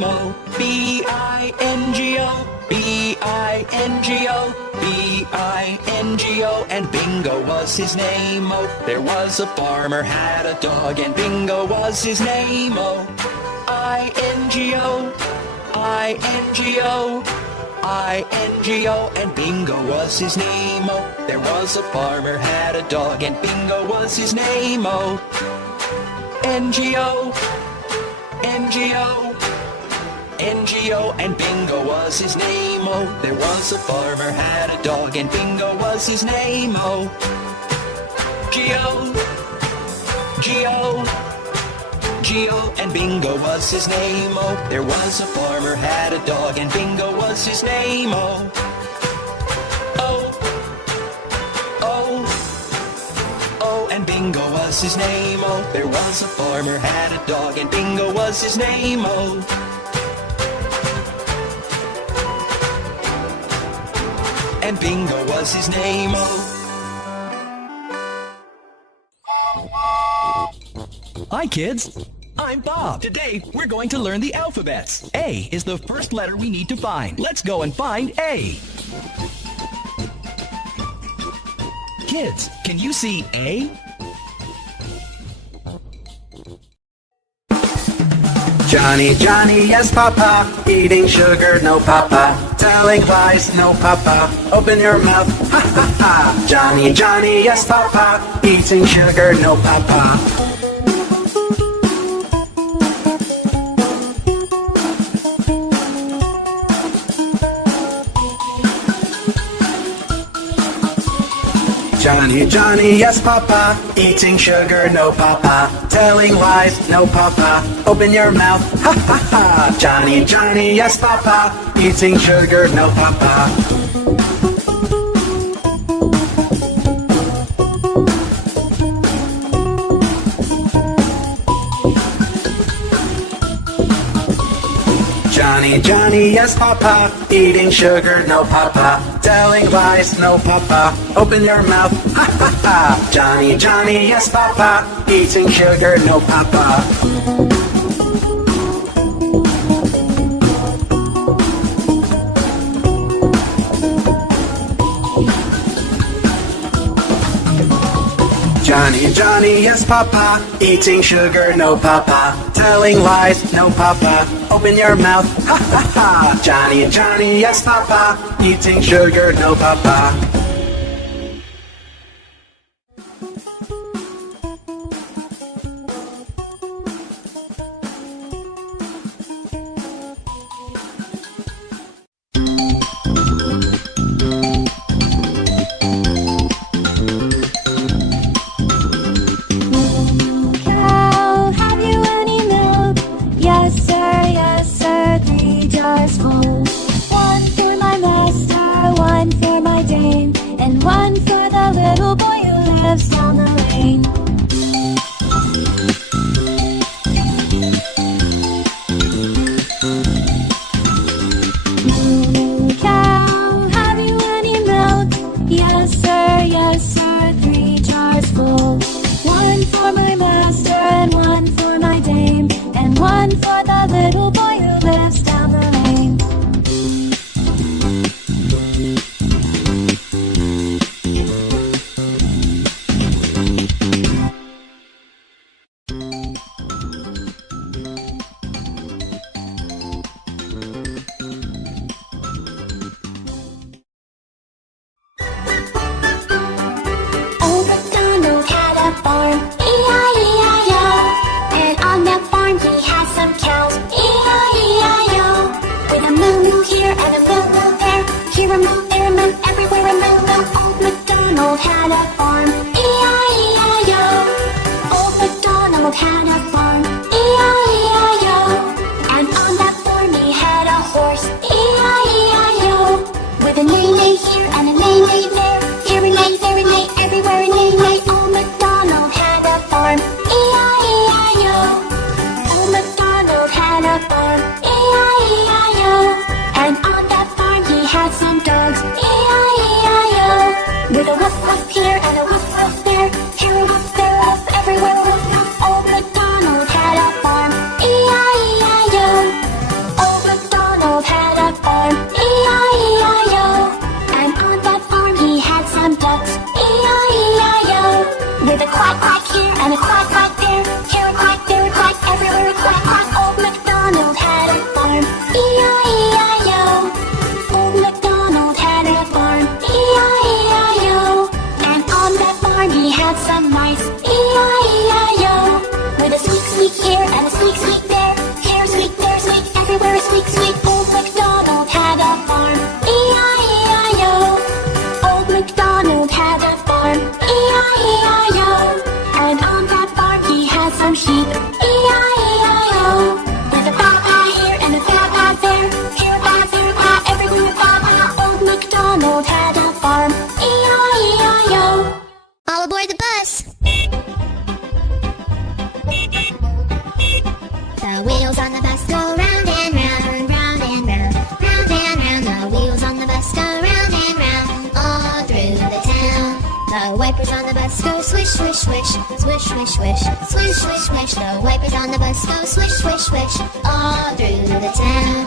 name-o, B-I-N-G-O, B-I-N-G-O, B-I-N-G-O, and Bingo was his name-o. There was a farmer had a dog, and Bingo was his name-o. I-N-G-O, I-N-G-O, I-N-G-O, and Bingo was his name-o. There was a farmer had a dog, and Bingo was his name-o. N-G-O, N-G-O, N-G-O, and Bingo was his name-o. There was a farmer had a dog, and Bingo was his name-o. G-O, G-O, G-O, and Bingo was his name-o. There was a farmer had a dog, and Bingo was his name-o. O, O, O, and Bingo was his name-o. There was a farmer had a dog, and Bingo was his name-o. And Bingo was his name-o. Hi kids, I'm Bob. Today we're going to learn the alphabets. A is the first letter we need to find. Let's go and find A. Kids, can you see A? Johnny, Johnny, yes papa, eating sugar, no papa, telling lies, no papa, open your mouth, ha ha ha. Johnny, Johnny, yes papa, eating sugar, no papa. Johnny, Johnny, yes papa, eating sugar, no papa, telling lies, no papa, open your mouth, ha ha ha. Johnny, Johnny, yes papa, eating sugar, no papa. Johnny, Johnny, yes papa, eating sugar, no papa, telling lies, no papa, open your mouth, ha ha ha. Johnny, Johnny, yes papa, eating sugar, no papa. Johnny, Johnny, yes papa, eating sugar, no papa, telling lies, no papa, open your mouth, ha ha ha. Johnny, Johnny, yes papa, eating sugar, no papa. swish, swish, swish, swish, swish, swish, swish, swish, swish. The wipers on the bus go swish, swish, swish, all through the town.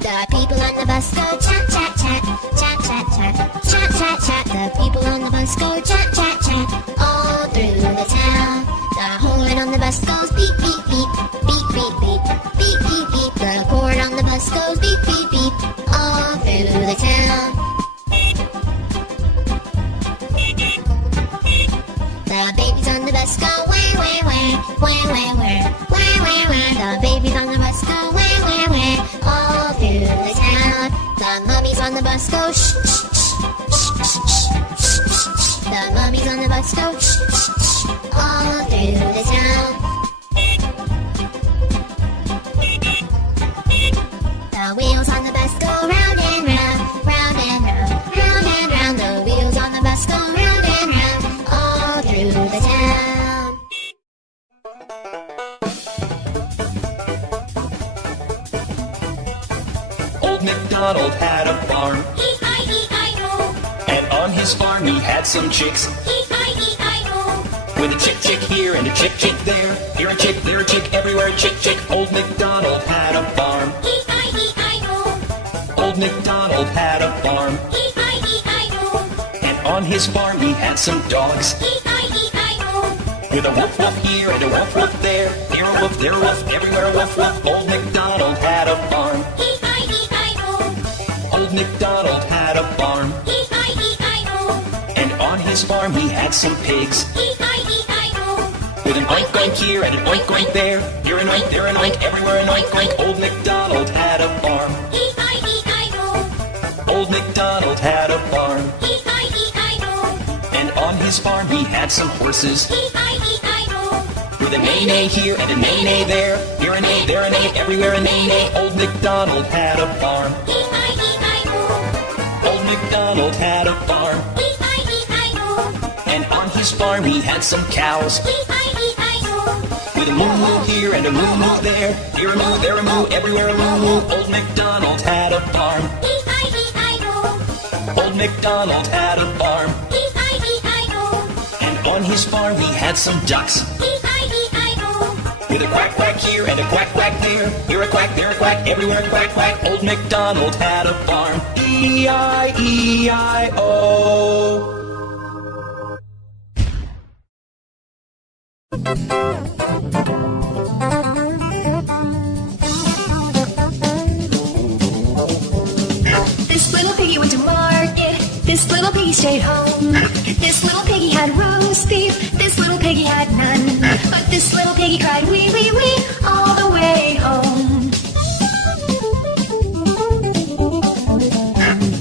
The people on the bus go chat, chat, chat, chat, chat, chat, chat, chat, chat. The people on the bus go chat, chat, chat, all through the town. The horn on the bus goes beep, beep, beep, beep, beep, beep, beep, beep, beep. The horn on the bus goes beep, beep, beep, all through the town. The babies on the bus go where, where, where, where, where, where, where, where, where. The babies on the bus go where, where, where, all through the town. The mummies on the bus go shh, shh, shh, shh, shh, shh, shh. The mummies on the bus go shh, shh, shh, all through the town. The wheels on the bus go round and round, round and round, round and round. The wheels on the bus go round and round, all through the town. Old MacDonald had a farm, E-I-E-I-O, and on his farm he had some chicks. E-I-E-I-O, With a chick chick here and a chick chick there, here a chick, there a chick, everywhere a chick chick. Old MacDonald had a farm, E-I-E-I-O, Old MacDonald had a farm, E-I-E-I-O, and on his farm he had some dogs. E-I-E-I-O, With a woof woof here and a woof woof there, here a woof, there a woof, everywhere a woof woof. Old MacDonald had a farm, E-I-E-I-O, Old MacDonald had a farm, E-I-E-I-O, and on his farm he had some pigs. E-I-E-I-O, With an oink oink here and an oink oink there, here an oink, there an oink, everywhere an oink oink. Old MacDonald had a farm, E-I-E-I-O, Old MacDonald had a farm, E-I-E-I-O, and on his farm he had some horses. E-I-E-I-O, With a neigh-neigh here and a neigh-neigh there, here a neigh, there a neigh, everywhere a neigh-neigh. Old MacDonald had a farm, E-I-E-I-O, Old MacDonald had a farm, E-I-E-I-O, and on his farm he had some cows. E-I-E-I-O, With a moo-moo here and a moo-moo there, here a moo, there a moo, everywhere a moo-moo. Old MacDonald had a farm, E-I-E-I-O, Old MacDonald had a farm, E-I-E-I-O, and on his farm he had some ducks. E-I-E-I-O, With a quack quack here and a quack quack there, here a quack, there a quack, everywhere a quack quack. Old MacDonald had a farm, E-I-E-I-O. This little piggy went to market, this little piggy stayed home. This little piggy had roast beef, this little piggy had none. But this little piggy cried wee wee wee all the way home.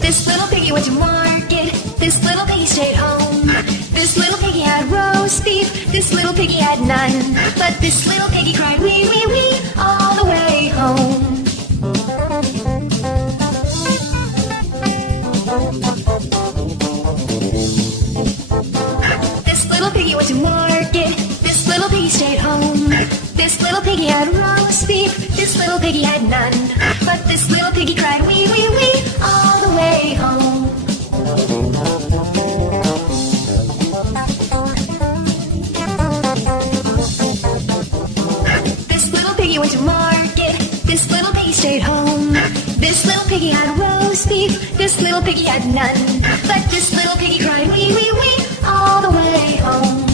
This little piggy went to market, this little piggy stayed home. This little piggy had roast beef, this little piggy had none. But this little piggy cried wee wee wee all the way home. This little piggy went to market, this little piggy stayed home. This little piggy had roast beef, this little piggy had none. But this little piggy cried wee wee wee all the way home. This little piggy went to market, this little piggy stayed home. This little piggy had roast beef, this little piggy had none. But this little piggy cried wee wee wee all the way home.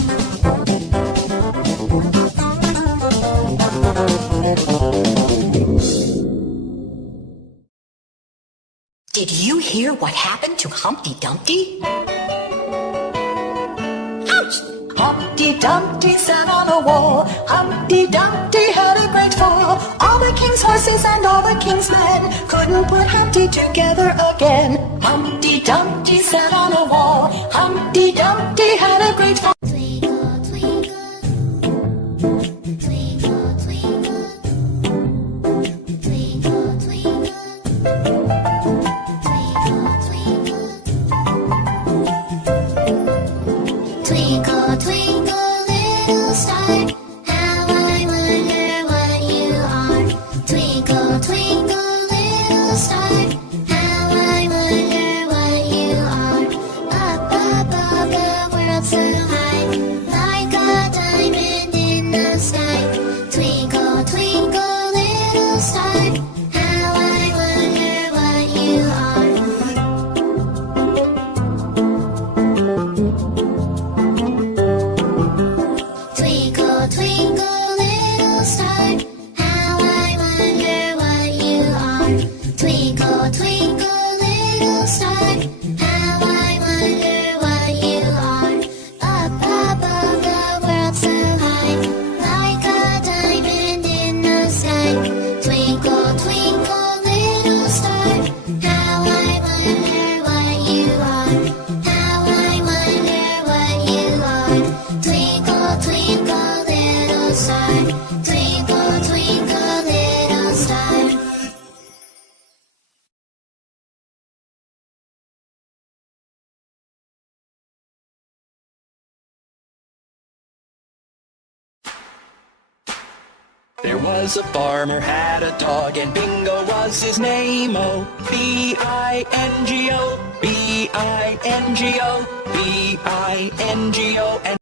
Did you hear what happened to Humpty Dumpty? Ouch! Humpty Dumpty sat on a wall. Humpty Dumpty had a great fall. All the king's horses and all the king's men couldn't put Humpty together again. Humpty Dumpty sat on a wall. Humpty Dumpty had a great fall. Twinkle, twinkle, twinkle, twinkle, twinkle, twinkle, twinkle, twinkle, little star, how I wonder what you are. Twinkle, twinkle, little star, how I wonder what you twinkle, little star, how I wonder what you are. Twinkle, twinkle, little star, how I wonder what you are. Up above the world so high, like a diamond in the sky. Twinkle, twinkle, little star, how I wonder what you are. How I wonder what you are. Twinkle, twinkle, little star. Twinkle, twinkle, little star. There was a farmer had a dog, and Bingo was his name. Oh, B-I-N-G-O, B-I-N-G-O, B-I-N-G-O, and